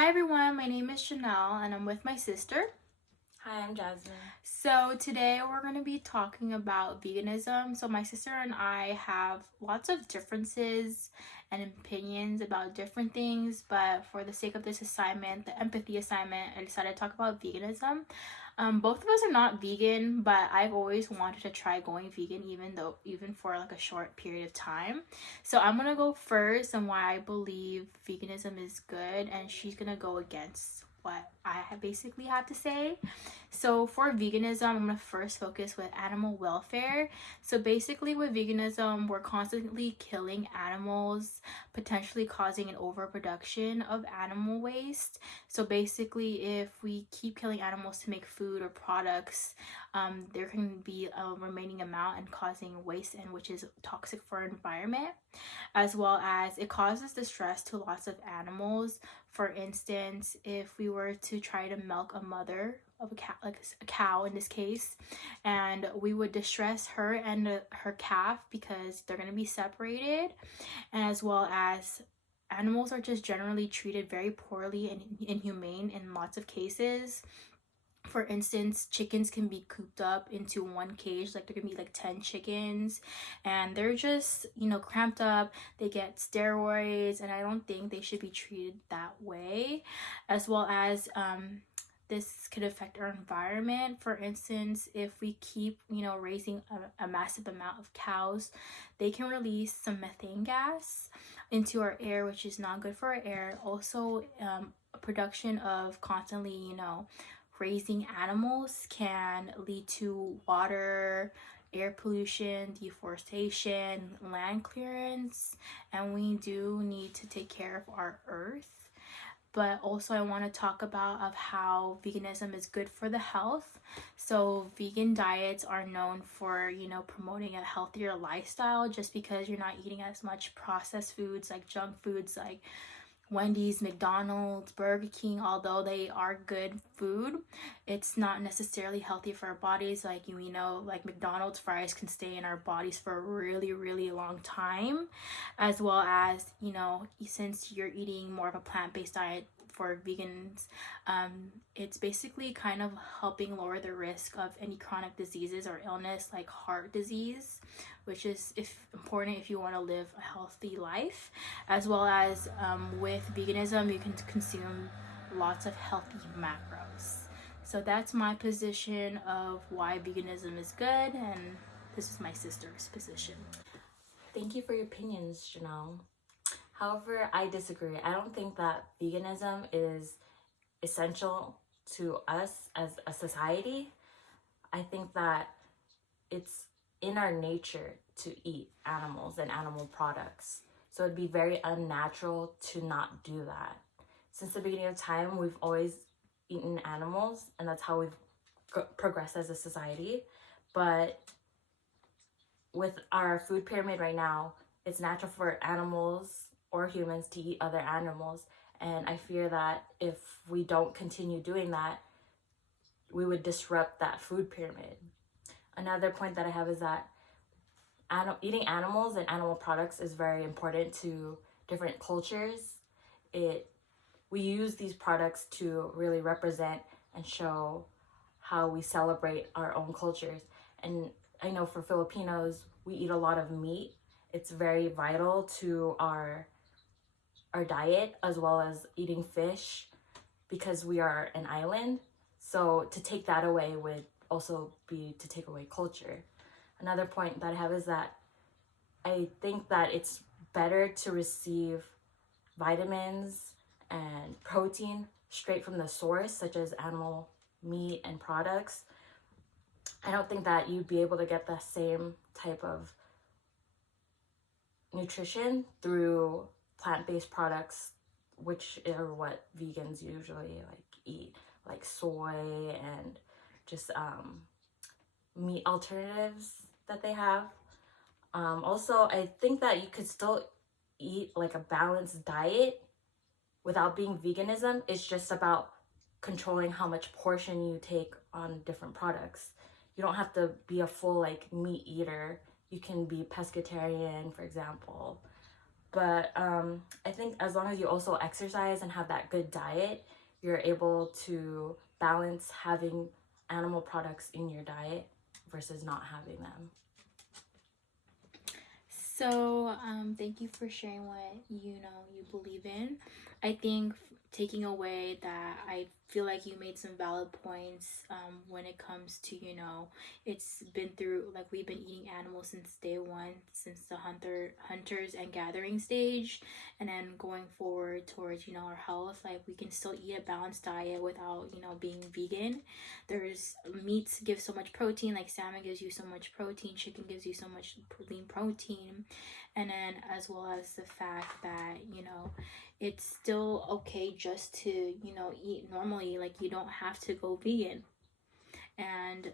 Hi everyone, my name is Chanel and I'm with my sister. Hi, I'm Jasmine. So today we're going to be talking about veganism. So my sister and I have lots of differences and opinions about different things, but for the sake of this assignment, the empathy assignment, I decided to talk about veganism. Both of us are not vegan, but I've always wanted to try going vegan, even for like a short period of time. So I'm gonna go first and why I believe veganism is good, and she's gonna go against what I basically have to say. So for veganism, I'm gonna first focus with animal welfare. So basically with veganism, we're constantly killing animals, potentially causing an overproduction of animal waste. So basically, if we keep killing animals to make food or products, there can be a remaining amount and causing waste, and which is toxic for our environment, as well as it causes distress to lots of animals. For instance, if we were to try to milk a mother of a cat, like a cow in this case, and we would distress her and her calf because they're going to be separated, and as well as animals are just generally treated very poorly and inhumane in lots of cases. For instance, chickens can be cooped up into one cage, like there can be like 10 chickens, and they're just, cramped up. They get steroids, and I don't think they should be treated that way. As well as this could affect our environment. For instance, if we keep, raising a massive amount of cows, they can release some methane gas into our air, which is not good for our air. Also, production of constantly, raising animals can lead to water, air pollution, deforestation, land clearance, and we do need to take care of our earth. But also I want to talk about of how veganism is good for the health. So vegan diets are known for, promoting a healthier lifestyle, just because you're not eating as much processed foods like junk foods like Wendy's, McDonald's, Burger King. Although they are good food, it's not necessarily healthy for our bodies. Like, like McDonald's fries can stay in our bodies for a really, really long time. As well as, since you're eating more of a plant-based diet for vegans, it's basically kind of helping lower the risk of any chronic diseases or illness like heart disease, which is important if you want to live a healthy life. As well as with veganism, you can consume lots of healthy macros. So that's my position of why veganism is good, and this is my sister's position. Thank you for your opinions, Janelle. However, I disagree. I don't think that veganism is essential to us as a society. I think that it's in our nature to eat animals and animal products. So it'd be very unnatural to not do that. Since the beginning of time, we've always eaten animals, and that's how we've progressed as a society. But with our food pyramid right now, it's natural for animals or humans to eat other animals. And I fear that if we don't continue doing that, we would disrupt that food pyramid. Another point that I have is that eating animals and animal products is very important to different cultures. We use these products to really represent and show how we celebrate our own cultures. And I know for Filipinos, we eat a lot of meat. It's very vital to our diet, as well as eating fish, because we are an island. So to take that away would also be to take away culture. Another point that I have is that I think that it's better to receive vitamins and protein straight from the source, such as animal meat and products. I don't think that you'd be able to get the same type of nutrition through plant-based products, which are what vegans usually eat, like soy and just meat alternatives that they have. Also, I think that you could still eat like a balanced diet without being veganism. It's just about controlling how much portion you take on different products. You don't have to be a full meat eater. You can be pescatarian, for example. But I think as long as you also exercise and have that good diet, you're able to balance having animal products in your diet versus not having them. So, thank you for sharing what you believe in. I think taking away that, I feel like you made some valid points when it comes to, it's been through, like, we've been eating animals since day one, since the hunters and gathering stage, and then going forward towards, our health. Like, we can still eat a balanced diet without, being vegan. There's meats give so much protein, like salmon gives you so much protein, chicken gives you so much lean protein, and then as well as the fact that it's still okay just to eat normally. Like, you don't have to go vegan. And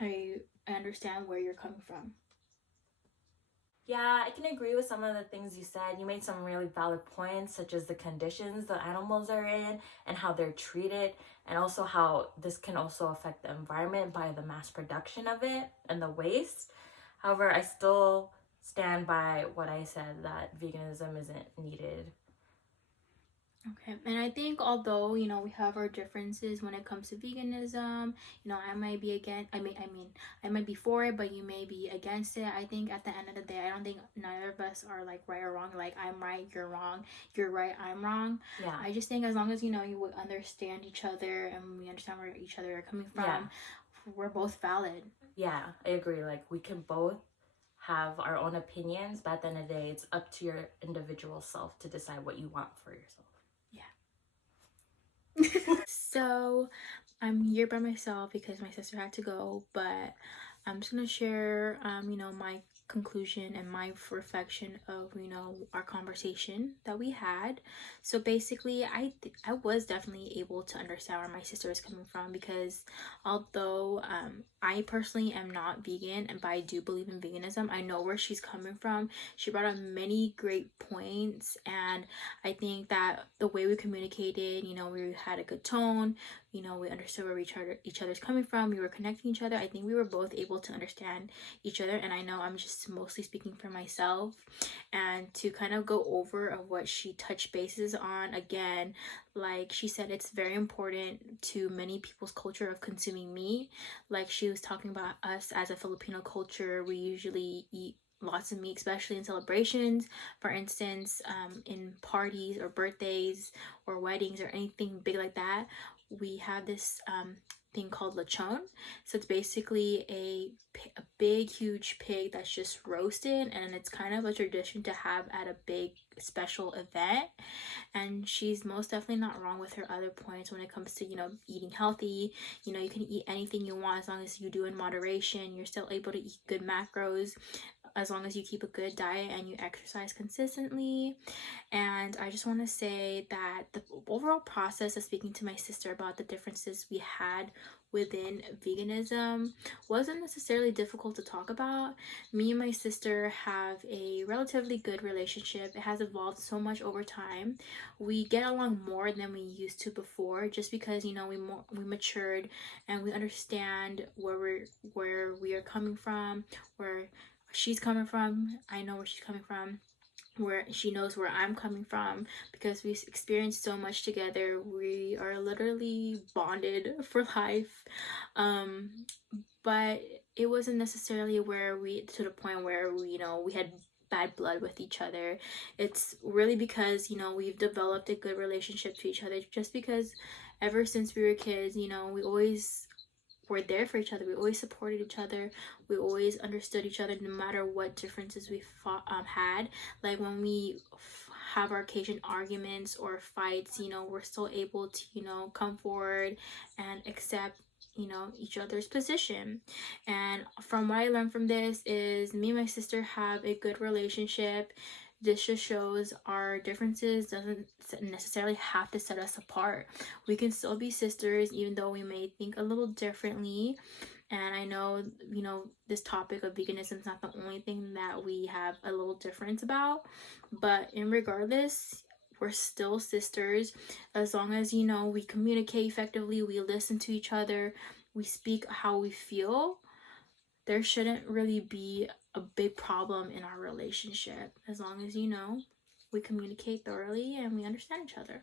I understand where you're coming from. Yeah, I can agree with some of the things you said. You made some really valid points, such as the conditions the animals are in and how they're treated, and also how this can also affect the environment by the mass production of it and the waste. However, I still stand by what I said, that veganism isn't needed. Okay, and I think although we have our differences when it comes to veganism, I might be against. I might be for it, but you may be against it. I think at the end of the day, I don't think neither of us are like right or wrong. Like, I'm right, you're wrong. You're right, I'm wrong. Yeah. I just think as long as you would understand each other and we understand where each other are coming from, Yeah. we're both valid. Yeah, I agree. Like, we can both have our own opinions, but at the end of the day, it's up to your individual self to decide what you want for yourself. So I'm here by myself because my sister had to go, but I'm just gonna share my conclusion and my reflection of our conversation that we had. So basically, I was definitely able to understand where my sister is coming from, because although I personally am not vegan, and but I do believe in veganism, I know where she's coming from. She brought up many great points, and I think that the way we communicated, we had a good tone, we understood where each other's coming from, we were connecting each other. I think we were both able to understand each other, and I know I'm just mostly speaking for myself. And to kind of go over of what she touched bases on again, like she said, it's very important to many people's culture of consuming meat. Like, she was talking about us as a Filipino culture, we usually eat lots of meat, especially in celebrations. For instance, in parties or birthdays or weddings or anything big like that, we have this thing called lechon. So it's basically a big huge pig that's just roasted, and it's kind of a tradition to have at a big special event. And she's most definitely not wrong with her other points when it comes to eating healthy. You can eat anything you want as long as you do in moderation. You're still able to eat good macros as long as you keep a good diet and you exercise consistently. And I just want to say that the overall process of speaking to my sister about the differences we had within veganism wasn't necessarily difficult to talk about. Me and my sister have a relatively good relationship. It has evolved so much over time. We get along more than we used to before, just because we matured and we understand where we are coming from, where she's coming from. I know where she's coming from, where she knows where I'm coming from, because we've experienced so much together. We are literally bonded for life. But it wasn't necessarily where we to the point where we had bad blood with each other. It's really because we've developed a good relationship to each other, just because ever since we were kids, we always were there for each other. We always supported each other. We always understood each other, no matter what differences we had. Like, when we have our occasion arguments or fights, we're still able to come forward and accept each other's position. And from what I learned from this is, me and my sister have a good relationship. This just shows our differences doesn't necessarily have to set us apart. We can still be sisters even though we may think a little differently. And I know this topic of veganism is not the only thing that we have a little difference about, but in regardless, we're still sisters. As long as we communicate effectively, we listen to each other, we speak how we feel, there shouldn't really be a big problem in our relationship, as long as, you know, we communicate thoroughly and we understand each other.